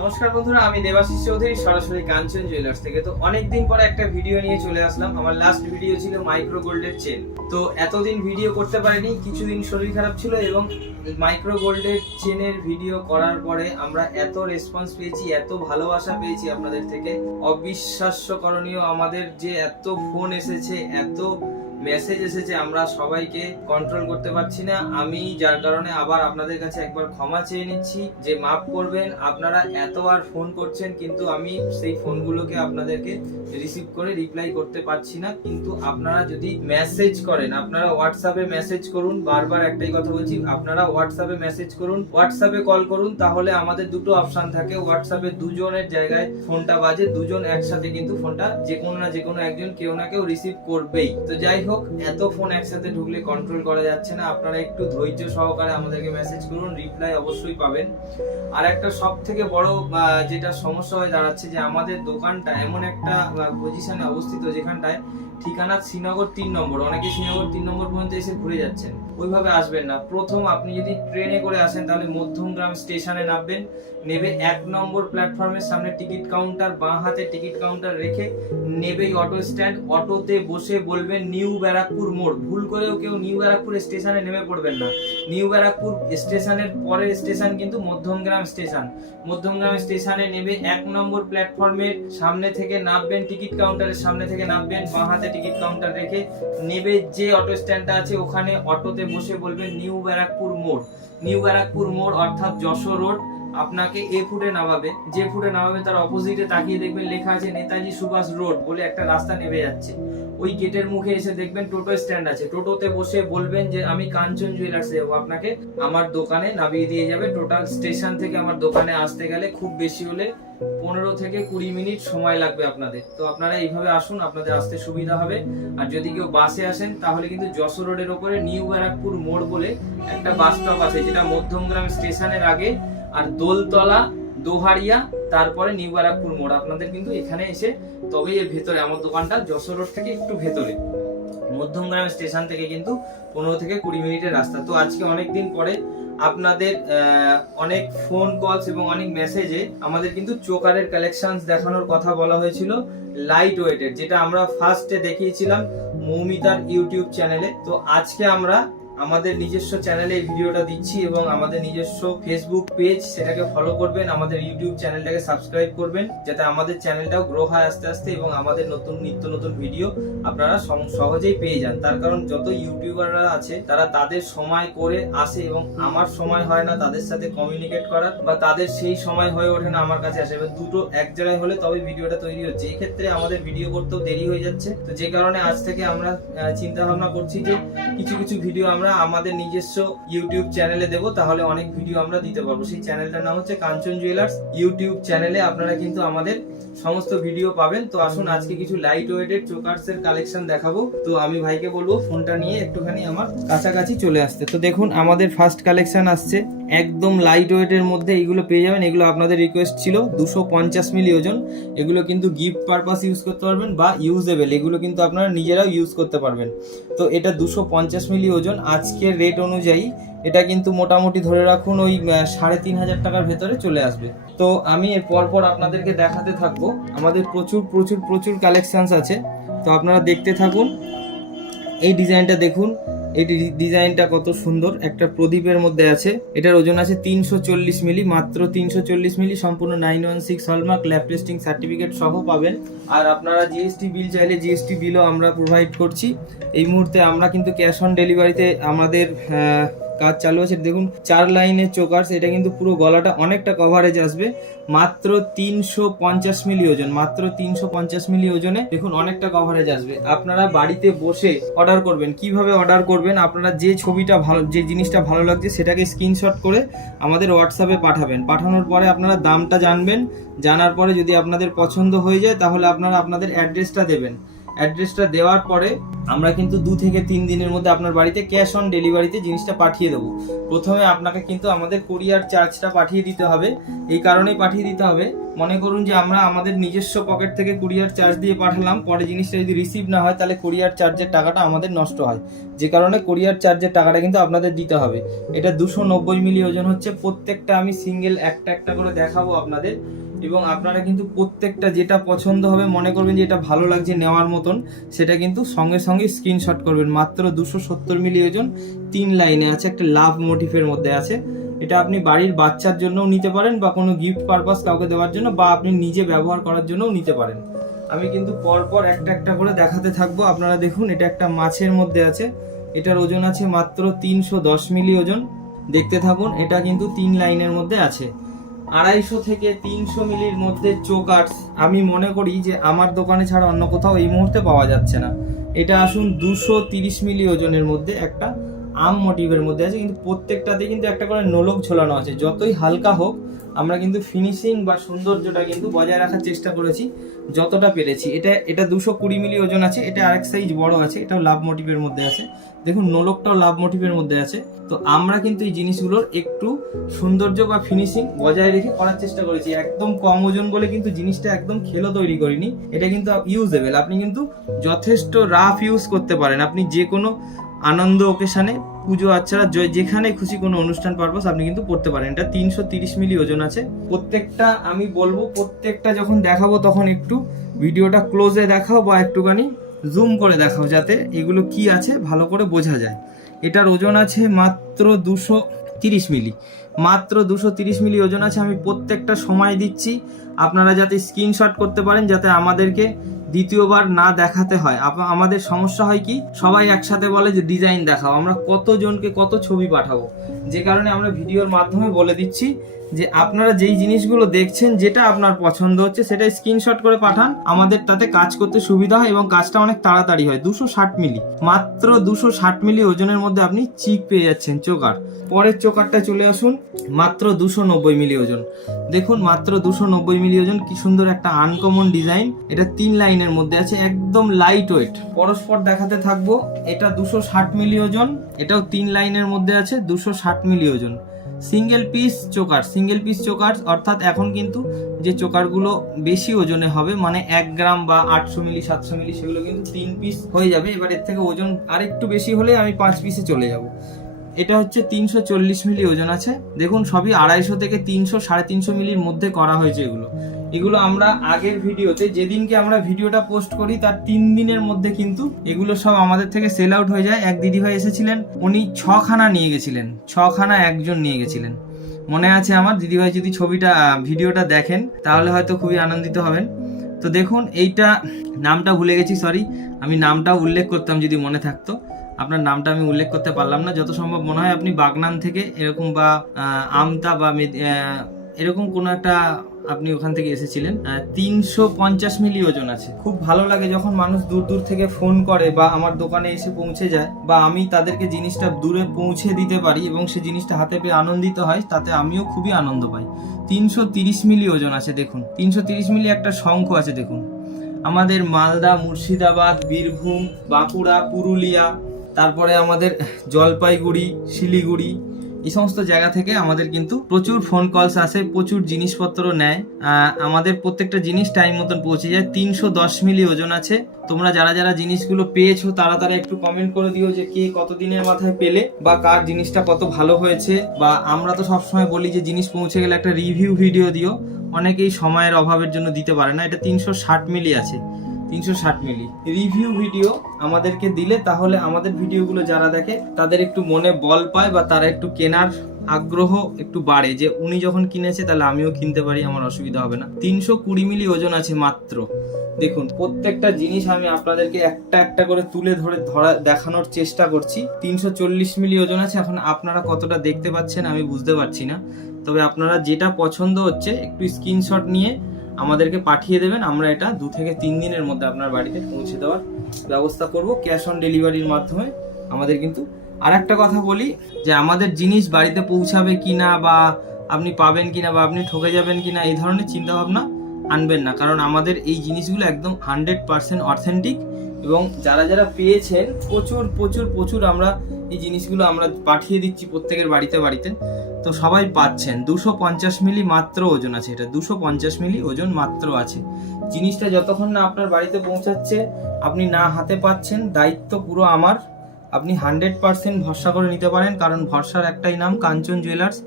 নমস্কার বন্ধুরা, আমি দেবাশিস চৌধুরী সরাসরি কাঞ্চন জুয়েলার্স থেকে। তো অনেকদিন পরে একটা ভিডিও নিয়ে চলে আসলাম। আমার লাস্ট ভিডিও ছিল মাইক্রো গোল্ডের চেন। তো এতদিন ভিডিও করতে পারিনি, কিছুদিন শরীর খারাপ ছিল এবং মাইক্রো গোল্ডের চেনের ভিডিও করার পরে আমরা এত রেসপন্স পেয়েছি, এত ভালোবাসা পেয়েছি আপনাদের থেকে, অবিশ্বাস্য করণীয়। আমাদের যে এত ফোন এসেছে, এত মেসেজ এসেছে, আমরা সবাইকে কন্ট্রোল করতে পারছি না। আমি যার কারণে আবার আপনাদের কাছে একবার ক্ষমা চেয়ে নিচ্ছি যে মাফ করবেন। আপনারা এতবার ফোন করছেন কিন্তু আমি সেই ফোনগুলোকে আপনাদেরকে রিসিভ করে রিপ্লাই করতে পারছি না। কিন্তু আপনারা যদি মেসেজ করেন, আপনারা হোয়াটসঅ্যাপে মেসেজ করুন। বারবার একটাই কথা বলছি, আপনারা হোয়াটসঅ্যাপে মেসেজ করুন, হোয়াটসঅ্যাপে কল করুন। তাহলে আমাদের দুটো অপশন থাকে, হোয়াটসঅ্যাপে দুজনের জায়গায় ফোনটা বাজে, দুজন একসাথে কিন্তু ফোনটা যে কোনো না যে কোনো একজন কেউ না কেউ রিসিভ করবেই। তো যাই হোক, এত ফোন একসাথে ঢুকলে কন্ট্রোল করা যাচ্ছে না। আপনারা একটু ধৈর্য সহকারে আমাদেরকে মেসেজ করুন, রিপ্লাই অবশ্যই পাবেন। আর একটা সব থেকে বড় যেটা সমস্যা হয়ে দাঁড়াচ্ছে যে আমাদের দোকানটা এমন একটা পজিশনে অবস্থিত যেখানটায় ঠিকানা শ্রীনগর 3 নম্বর। অনেকে শ্রীনগর 3 নম্বর পর্যন্ত এসে ঘুরে যাচ্ছেন, ওইভাবে আসবেন না। প্রথম আপনি যদি ট্রেনে করে আসেন তাহলে মধ্যমগ্রাম স্টেশনে নামবেন, নেবে 1 নম্বর প্ল্যাটফর্মের সামনে টিকিট কাউন্টার, বাঁ হাতে টিকিট কাউন্টার রেখে নেবেই অটো স্ট্যান্ড। অটোতে বসে বলবেন নিউ ব্যারাকপুর মোড়। ভুল করেও কেউ নিউ ব্যারাকপুর স্টেশনে নেমে পড়বেন না। নিউ ব্যারাকপুর স্টেশনের পরের স্টেশন কিন্তু মধ্যমগ্রাম স্টেশন। মধ্যমগ্রাম স্টেশনে নেবে 1 নম্বর প্ল্যাটফর্মের সামনে থেকে নামবেন, টিকিট কাউন্টারের সামনে থেকে নামবেন, বাঁ হাতে টিকিট কাউন্টার রেখে নেবে যে অটো স্ট্যান্ডটা আছে ওখানে অটোতে বসে বলবেন নিউ ব্যারাকপুর মোড়। নিউ ব্যারাকপুর মোড় অর্থাৎ যশোর রোড। আপনাকে এ ফুটে নামাবে, যে ফুটে নামাবে তার অপোজিটে তাকিয়ে দেখবেন লেখা আছে নেতাজি সুভাষ রোড বলে একটা রাস্তা নেমে যাচ্ছে। ওই গেটের মুখে এসে দেখবেন টোটো স্ট্যান্ড আছে। টোটোতে বসে বলবেন যে আমি কাঞ্চন জুয়েলার্সে যাবো, আপনাকে আমার দোকানে নামিয়ে দিয়ে যাবে। টোটাল স্টেশন থেকে আমার দোকানে আসতে গেলে খুব বেশি হলে 15 থেকে 20 মিনিট সময় লাগবে আপনাদের। তো আপনারা এইভাবে আসুন, আপনাদের আসতে সুবিধা হবে। আর যদি কেউ বাসে আসেন তাহলে কিন্তু যশোর রোডের ওপরে নিউ ব্যারাকপুর মোড় বলে একটা বাস স্টপ আছে, যেটা মধ্যমগ্রাম স্টেশনের আগে, আর দোলতলা, দোহারিয়া, তারপরে নিউ ব্যারাকপুর মোড়। আপনাদের কিন্তু এখানে এসে তবেই এর ভেতরে আমার দোকানটা যশোর রোড থেকে একটু ভেতরে, মধ্যমগ্রাম স্টেশন থেকে কিন্তু 15 থেকে 20 মিনিটের রাস্তা। তো আজকে অনেকদিন পরে আপনাদের অনেক ফোন কলস এবং অনেক মেসেজে আমাদের কিন্তু চোকারের কালেকশনস দেখানোর কথা বলা হয়েছিল, লাইট ওয়েটের, যেটা আমরা ফার্স্টে দেখিয়েছিলাম মৌমিতার ইউটিউব চ্যানেলে। তো আজকে আমরা আমাদের নিজস্ব চ্যানেলে এই ভিডিওটা দিচ্ছি এবং আমাদের নিজস্ব ফেসবুক পেজ, সেটাকে ফলো করবেন, আমাদের ইউটিউব চ্যানেলটাকে সাবস্ক্রাইব করবেন, যাতে আমাদের চ্যানেলটাও গ্রো হয় আস্তে আস্তে এবং আমাদের নিত্য নতুন ভিডিও আপনারা সহজেই পেয়ে যান। তার কারণ যত ইউটিউবাররা আছে তারা তাদের সময় করে আসে এবং আমার সময় হয় না তাদের সাথে কমিউনিকেট করার, বা তাদের সেই সময় হয়ে ওঠে না আমার কাছে আসে। এবার দুটো এক জায়গায় হলে তবে ভিডিওটা তৈরি হচ্ছে। এই ক্ষেত্রে আমাদের ভিডিও করতেও দেরি হয়ে যাচ্ছে। তো যে কারণে আজ থেকে আমরা চিন্তা ভাবনা করছি যে কিছু ভিডিও আমরা আমাদের নিজস্ব ইউটিউব চ্যানেলে দেব, তাহলে অনেক ভিডিও আমরা দিতে পারবো। সেই চ্যানেলটার নাম হচ্ছে কাঞ্চন জুয়েলার্স ইউটিউব চ্যানেলে আপনারা কিন্তু আমাদের সমস্ত ভিডিও পাবেন। তো আসুন আজকে কিছু লাইট ওয়েটেড চোকার্স এর কালেকশন দেখাবো। তো আমি ভাইকে বলবো ফোনটা নিয়ে একটুখানি আমার কাছাকাছি চলে আসতে। তো দেখুন আমাদের ফার্স্ট কালেকশন আসছে একদম লাইট ওয়েটের মধ্যে। এইগুলো পেয়ে যাবেন, এগুলো আপনাদের রিকোয়েস্ট ছিল। 250 মিলি ওজন। এগুলো কিন্তু গিফট পারপাস ইউজ করতে পারবেন বা ইউজেবল, এগুলো কিন্তু আপনারা নিজেরাও ইউজ করতে পারবেন। তো এটা 250 মিলি ওজন। আজকের রেট অনুযায়ী এটা কিন্তু মোটামুটি ধরে রাখুন ওই 3,500 টাকার ভেতরে চলে আসবে। তো আমি এর পর আপনাদেরকে দেখাতে থাকবো। আমাদের প্রচুর কালেকশনস আছে, তো আপনারা দেখতে থাকুন। এই ডিজাইনটা দেখুন, এই ডিজাইনটা কত সুন্দর, একটা প্রদীপের মধ্যে আছে। এটার ওজন আছে 340 মিলি, মাত্র 340 মিলি, সম্পূর্ণ 916 হলমার্ক, ল্যাব টেস্টিং সার্টিফিকেট সহ পাবেন। আর আপনারা জিএসটি বিল চাইলে জিএসটি বিলও আমরা প্রোভাইড করছি। এই মুহূর্তে আমরা কিন্তু ক্যাশ অন ডেলিভারিতে আমাদের কাজ চালু আছে। দেখুন 4 লাইনের চোকার্স, এটা কিন্তু পুরো গলাটা অনেকটা কভারেজ আসবে। মাত্র 350 মিলি ওজন, মাত্র 350 মিলি ওজনে দেখুন অনেকটা কভারেজ আসবে। আপনারা বাড়িতে বসে অর্ডার করবেন। কিভাবে অর্ডার করবেন? আপনারা যে ছবিটা ভালো, যে জিনিসটা ভালো লাগছে সেটাকে স্ক্রিনশট করে আমাদের হোয়াটসঅ্যাপে পাঠাবেন। পাঠানোর পরে আপনারা দামটা জানবেন। জানার পরে যদি আপনাদের পছন্দ হয়ে যায় তাহলে আপনারা আপনাদের অ্যাড্রেসটা দেবেন। অ্যাড্রেসটা দেওয়ার পরে আমরা কিন্তু 2 থেকে 3 দিনের মধ্যে আপনার বাড়িতে ক্যাশ অন ডেলিভারিতে জিনিসটা পাঠিয়ে দেবো। প্রথমে আপনাকে কিন্তু আমাদের কুরিয়ার চার্জটা পাঠিয়ে দিতে হবে। এই কারণেই পাঠিয়ে দিতে হবে, মনে করুন যে আমরা আমাদের নিজস্ব পকেট থেকে কুরিয়ার চার্জ দিয়ে পাঠালাম, পরে জিনিসটা যদি রিসিভ না হয় তাহলে কুরিয়ার চার্জের টাকাটা আমাদের নষ্ট হয়, যে কারণে কুরিয়ার চার্জের টাকাটা কিন্তু আপনাদের দিতে হবে। এটা 290 মিলি ওজন হচ্ছে। প্রত্যেকটা আমি সিঙ্গেল একটা একটা করে দেখাবো আপনাদের, এবং আপনারা কিন্তু প্রত্যেকটা যেটা পছন্দ হবে, মনে করবেন যে এটা ভালো লাগছে নেওয়ার মতন, সেটা কিন্তু সঙ্গে সঙ্গে স্ক্রিনশট করবেন। মাত্র 270 মিলি ওজন, 3 লাইনে আছে, একটা লাভ মোটিভের মধ্যে আছে। এটা আপনি বাড়ির বাচ্চার জন্যও নিতে পারেন, বা কোনো গিফট পারপাস কাউকে দেওয়ার জন্য, বা আপনি নিজে ব্যবহার করার জন্যও নিতে পারেন। আমি কিন্তু পরপর একটা একটা করে দেখাতে থাকবো। আপনারা দেখুন, এটা একটা মাছের মধ্যে আছে, এটার ওজন আছে মাত্র 310 মিলি ওজন। দেখতে থাকুন, এটা কিন্তু 3 লাইনের মধ্যে আছে। 250 থেকে 300 মিলির মধ্যে চোকার্স আমি মনে করি যে আমার দোকানে ছাড়া অন্য কোথাও এই মুহূর্তে পাওয়া যাচ্ছে না। এটা আসুন 230 মিলি ওজনের মধ্যে একটা আম মোটিভের মধ্যে আছে, কিন্তু প্রত্যেকটাতে কিন্তু একটা করে নোলক ঝোলানো আছে। যতই হালকা হোক, আমরা কিন্তু ফিনিশিং বা সৌন্দর্যটা কিন্তু বজায় রাখার চেষ্টা করেছি যতটা পেরেছি। এটা 220 মিলি ওজন আছে। এটা আরেক সাইজ বড় আছে, এটাও লাভ মোটিভের মধ্যে আছে। দেখুন, নোলকটাও লাভ মোটিভের মধ্যে আছে। তো আমরা কিন্তু এই জিনিসগুলোর একটু সৌন্দর্য বা ফিনিশিং বজায় রেখে করার চেষ্টা করেছি। একদম কম ওজন বলে কিন্তু জিনিসটা একদম খেলো তৈরি করিনি। এটা কিন্তু ইউজেবল, আপনি কিন্তু যথেষ্ট রাফ ইউজ করতে পারেন। আপনি যে কোনো আনন্দ ওকেশনে, পুজো আচ্ছারা, যেখানে খুশি কোনো অনুষ্ঠান পারপাস আপনি কিন্তু পড়তে পারেন। এটা 330 মিলি ওজন আছে। প্রত্যেকটা আমি বলবো, প্রত্যেকটা যখন দেখাবো তখন একটু ভিডিওটা ক্লোজে দেখাও বা একটুখানি জুম করে দেখাও, যাতে এগুলো কি আছে ভালো করে বোঝা যায়। এটার ওজন আছে মাত্র 230 মিলি, মাত্র 230 মিলি ওজন আছে। আমি প্রত্যেকটা সময় দিচ্ছি, আপনারা যাতে স্ক্রিনশট করতে পারেন, যাতে আমাদেরকে দ্বিতীয়বার না দেখাতে হয়। আমাদের সমস্যা হয় কি, সবাই একসাথে বলে যে ডিজাইন দেখাও, আমরা কতজনকে কত ছবি পাঠাবো, যে কারণে আমরা ভিডিওর মাধ্যমে বলে দিচ্ছি যে আপনারা যেই জিনিসগুলো দেখছেন, যেটা আপনার পছন্দ হচ্ছে সেটা স্ক্রিনশট করে পাঠান, আমাদের তাতে কাজ করতে সুবিধা হয় এবং কাজটা অনেক তাড়াতাড়ি হয়। 260 মিলি, মাত্র 260 মিলি ওজনের মধ্যে আপনি চিক পেয়ে যাচ্ছেন চোকার। পরের চোকারটা চলে আসুন, মাত্র 290 মিলি ওজন। দেখুন, মাত্র 290 মিলি ওজন, কি সুন্দর একটা আনকমন ডিজাইন। এটা 3 লাইনের মধ্যে আছে, একদম লাইট ওয়েট। পরস্পর দেখাতে থাকবো। এটা 260 মিলি ওজন, এটাও 3 লাইনের মধ্যে আছে, 260 মিলি ওজন। Single piece choker, single piece choker, অর্থাৎ এখন কিন্তু যে চোকারগুলো বেশি ওজনে হবে, মানে 1 গ্রাম বা 800 মিলি 700 মিলি, সেগুলো কিন্তু 3 পিস হয়ে যাবে। এবার এর থেকে ওজন আরেকটু বেশি হলে আমি 5 পিসে চলে যাব। এটা হচ্ছে 340 মিলি ওজন আছে। দেখুন, সবই 250 থেকে 300 350 মিলির মধ্যে করা হয়েছে। এগুলো আমরা আগের ভিডিওতে, যেদিনকে আমরা ভিডিওটা পোস্ট করি তার 3 দিনের মধ্যে কিন্তু এগুলো সব আমাদের থেকে সেল আউট হয়ে যায়। এক দিদিভাই এসেছিলেন, উনি 6 খানা নিয়ে গেছিলেন, 6 খানা একজন নিয়ে গেছিলেন, মনে আছে আমার। দিদিভাই যদি ভিডিওটা দেখেন তাহলে হয়তো খুবই আনন্দিত হবেন। তো দেখুন, এইটা নামটা ভুলে গেছি, সরি, আমি নামটাও উল্লেখ করতাম যদি মনে থাকতো। আপনার নামটা আমি উল্লেখ করতে পারলাম না। যত সম্ভব মনে হয় আপনি বাগনান থেকে এরকম, বা আমতা বা এরকম কোনো একটা আপনি ওখান থেকে এসেছিলেন। 350 মিলি ওজন আছে। খুব ভালো লাগে যখন মানুষ দূর দূর থেকে ফোন করে বা আমার দোকানে এসে পৌঁছে যায়, বা আমি তাদেরকে জিনিসটা দূরে পৌঁছে দিতে পারি এবং সে জিনিসটা হাতে পেয়ে আনন্দিত হয়, তাতে আমিও খুবই আনন্দ পাই। 330 মিলি ওজন আছে। দেখুন, 330 মিলি একটা শঙ্খ আছে। দেখুন, আমাদের মালদা, মুর্শিদাবাদ, বীরভূম, বাঁকুড়া, পুরুলিয়া, তারপরে আমাদের জলপাইগুড়ি, শিলিগুড়ি, এই সমস্ত জায়গা থেকে আমাদের কিন্তু প্রচুর ফোন কলস আসে, প্রচুর জিনিসপত্র নেয়। আমাদের প্রত্যেকটা জিনিস টাইম মতন পৌঁছে যায়। 310 মিলি ওজন আছে। তোমরা যারা যারা জিনিসগুলো পেয়েছো তারা একটু কমেন্ট করে দিও যে কে কতদিনের মাথায় পেলে, বা কার জিনিসটা কত ভালো হয়েছে। বা আমরা তো সবসময় বলি যে জিনিস পৌঁছে গেলে একটা রিভিউ ভিডিও দিও, অনেকেই সময়ের অভাবের জন্য দিতে পারে না। এটা 360 মিলি আছে, 360 মিলি রিভিউ ভিডিও আমাদেরকে দিলে, তাহলে আমাদের ভিডিওগুলো যারা দেখে তাদের একটু মনে বল পায়, বা তারা একটু কেনার আগ্রহ একটু বাড়ে, যে উনি যখন কিনেছে তাহলে আমিও কিনতে পারি, আমার অসুবিধা হবে না। 320 মিলি ওজন আছে মাত্র। দেখুন, প্রত্যেকটা জিনিস আমি আপনাদেরকে একটা একটা করে তুলে দেখানোর চেষ্টা করছি। 340 মিলি ওজন আছে। এখন আপনারা কতটা দেখতে পাচ্ছেন আমি বুঝতে পারছি না, তবে আপনারা যেটা পছন্দ হচ্ছে একটু স্ক্রিনশট নিয়ে আমাদেরকে পাঠিয়ে দেবেন। আমরা এটা 2 থেকে 3 দিনের মধ্যে আপনার বাড়িতে পৌঁছে দেওয়ার ব্যবস্থা করব, ক্যাশ অন ডেলিভারির মাধ্যমে। আমাদের কিন্তু আর একটা কথা বলি, যে আমাদের জিনিস বাড়িতে পৌঁছাবে কিনা, বা আপনি পাবেন কিনা, বা আপনি ঠকে যাবেন কিনা, এই ধরনের চিন্তা ভাবনা আনবেন না, কারণ আমাদের এই জিনিসগুলো একদম 100% অথেন্টিক এবং যারা যারা পেয়েছেন প্রচুর প্রচুর প্রচুর আমরা এই জিনিসগুলো আমরা পাঠিয়ে দিচ্ছি প্রত্যেকের বাড়িতে বাড়িতে। তো সবাই পাচ্ছেন 250 মিলি মাত্র ওজন আছে, এটা 250 মিলি ওজন মাত্র আছে। জিনিসটা যতক্ষণ না আপনার বাড়িতে পৌঁছাচ্ছে, আপনি না হাতে পাচ্ছেন, দায়িত্ব পুরো আমার। আপনি 100% ভরসা করে নিতে পারেন, কারণ ভরসার একটাই নাম কাঞ্চন জুয়েলার্স।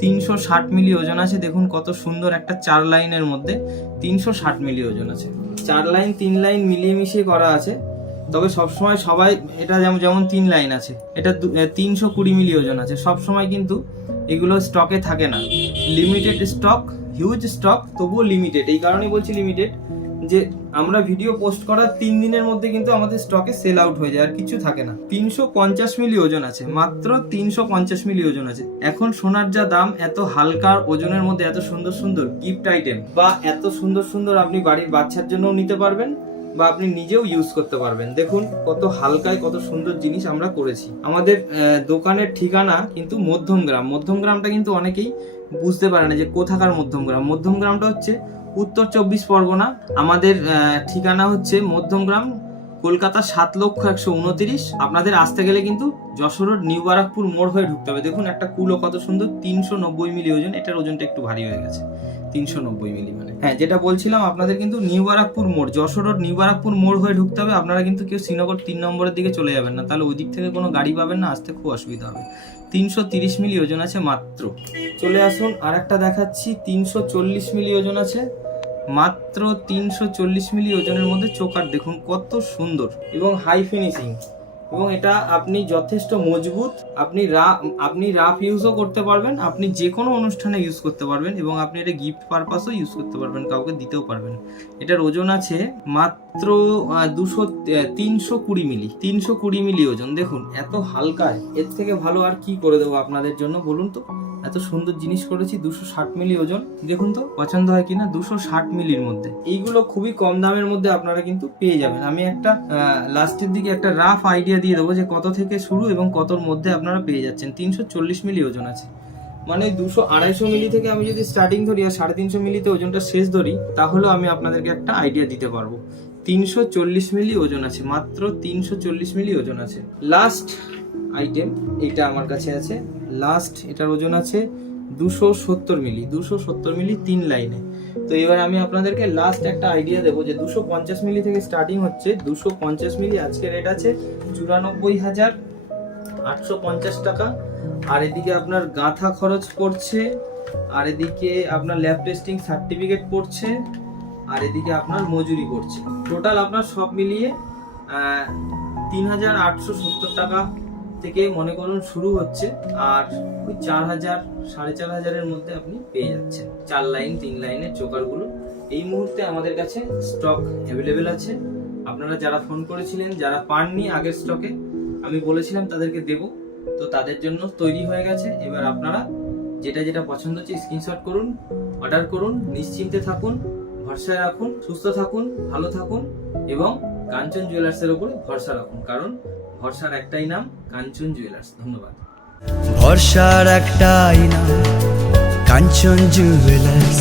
360 মিলি ওজন আছে, দেখুন কত সুন্দর একটা 4 লাইনের মধ্যে 360 মিলি ওজন আছে। 4 লাইন 3 লাইন মিলিয়ে মিশিয়ে করা আছে, তবে সবসময় সবাই এটা যেমন 3 লাইন আছে, এটা 320 মিলি ওজন আছে। সবসময় কিন্তু এগুলো স্টকে থাকে না, লিমিটেড স্টক, হিউজ স্টক, তবুও লিমিটেড। এই কারণেই বলছি লিমিটেড, যে আমরা ভিডিও পোস্ট করার 3 দিনের মধ্যে কিন্তু আমাদের স্টকে সেল আউট হয়ে যায়, আর কিছু থাকে না। 350 মিলি ওজন আছে, মাত্র 350 মিলি ওজন আছে। এখন সোনার যা দাম, এত হালকা ওজনের মধ্যে এত সুন্দর সুন্দর গিফট আইটেম বা এত সুন্দর সুন্দর আপনি বাড়ির বাচ্চার জন্যও নিতে পারবেন বা আপনি নিজেও ইউজ করতে পারবেন। দেখুন কত হালকায় কত সুন্দর জিনিস আমরা করেছি। আমাদের দোকানের ঠিকানা কিন্তু মধ্যমগ্রাম। মধ্যমগ্রামটা কিন্তু অনেকেই বুঝতে পারে না যে কোথাকার মধ্যমগ্রাম। মধ্যমগ্রামটা হচ্ছে উত্তর 24 পরগনা। আমাদের ঠিকানা হচ্ছে মধ্যমগ্রাম, কলকাতা 7,129,000। আপনাদের আসতে গেলে কিন্তু যশোর রোড নিউ বারাকপুর মোড় হয়ে ঢুকতে হবে। দেখুন একটা কুলো কত সুন্দর, 390 মিলি ওজন। এটার ওজনটা একটু ভারী হয়ে গেছে, 390 মিলি মানে। হ্যাঁ, যেটা বলছিলাম, আপনাদের কিন্তু নিউ বারাকপুর মোড়, যশোর রোড নিউ বারাকপুর মোড় হয়ে ঢুকতে হবে। আপনারা কিন্তু কেউ শ্রীনগর 3 নম্বরের দিকে চলে যাবেন না, তাহলে ওই দিক থেকে কোনো গাড়ি পাবেন না, আসতে খুব অসুবিধা হবে। 330 মিলি ওজন আছে মাত্র। চলে আসুন, আর একটা দেখাচ্ছি, 340 মিলি ওজন আছে মাত্র। 340 মিলি ওজনের মধ্যে চোকার দেখুন কত সুন্দর এবং হাই ফিনিশিং, এবং এটা আপনি যথেষ্ট মজবুত। আপনি রাফ ইউজও করতে পারবেন, আপনি যে কোনো অনুষ্ঠানে ইউজ করতে পারবেন, এবং আপনি এটা গিফট পারপাসও ইউজ করতে পারবেন, কাউকে দিতেও পারবেন। এটার ওজন আছে মাত্র 320 মিলি। 320 মিলি ওজন। দেখুন এত হালকায়, এর থেকে ভালো আর কি করে দেবো আপনাদের জন্য বলুন তো? এত সুন্দর জিনিস করেছি। 260 মিলি ওজন। দেখুন তো পছন্দ হয় কিনা, 260 মিলির মধ্যে। এইগুলো খুবই কম দামের মধ্যে আপনারা কিন্তু পেয়ে যাবেন। আমি একটা লাস্টের দিকে একটা রাফ আইডিয়া দিয়ে দেবো যে কত থেকে শুরু এবং কতর মধ্যে আপনারা পেয়ে যাচ্ছেন। 340 মিলি ওজন আছে, মানে 200-250 মিলি থেকে আমি যদি স্টার্টিং ধরি আর 350 মিলিতে ওজনটা শেষ ধরি, তাহলেও আমি আপনাদেরকে একটা আইডিয়া দিতে পারবো। 340 মিলি ওজন আছে, মাত্র 340 মিলি ওজন আছে। লাস্ট আইটেম এটা আমার কাছে আছে, লাস্ট এটার ওজন আছে 270 মিলি। 270 মিলি 3 লাইনে। তো এবার আমি আপনাদেরকে লাস্ট একটা আইডিয়া দেবো যে 250 মিলি থেকে স্টার্টিং হচ্ছে। 250 মিলি আজকে রেট আছে 94,850 টাকা। আর এদিকে আপনার গাঁথা খরচ পড়ছে, আর এদিকে আপনার ল্যাব টেস্টিং সার্টিফিকেট পড়ছে, আর এদিকে আপনার মজুরি পড়ছে। টোটাল আপনার সব মিলিয়ে 3,870 টাকা থেকে মনে করুন শুরু হচ্ছে, আর ওই 4,000-4,500-এর মধ্যে আপনি পেয়ে যাচ্ছেন 4 লাইন 3 লাইনের চোকারগুলো। এই মুহূর্তে আমাদের কাছে স্টক অ্যাভেলেবেল আছে। আপনারা যারা ফোন করেছিলেন, যারা পাননি আগের স্টকে, আমি বলেছিলাম তাদেরকে দেব, তো তাদের জন্য তৈরি হয়ে গেছে। এবার আপনারা যেটা যেটা পছন্দ হচ্ছে স্ক্রিনশট করুন, অর্ডার করুন, নিশ্চিন্তে থাকুন, ভরসায় রাখুন, সুস্থ থাকুন, ভালো থাকুন, এবং কাঞ্চন জুয়েলার্সের উপরে ভরসা রাখুন, কারণ ভরসার একটাই নাম কাঞ্চন জুয়েলার্স। ধন্যবাদ। ভরসার একটাই নাম কাঞ্চন জুয়েলার্স।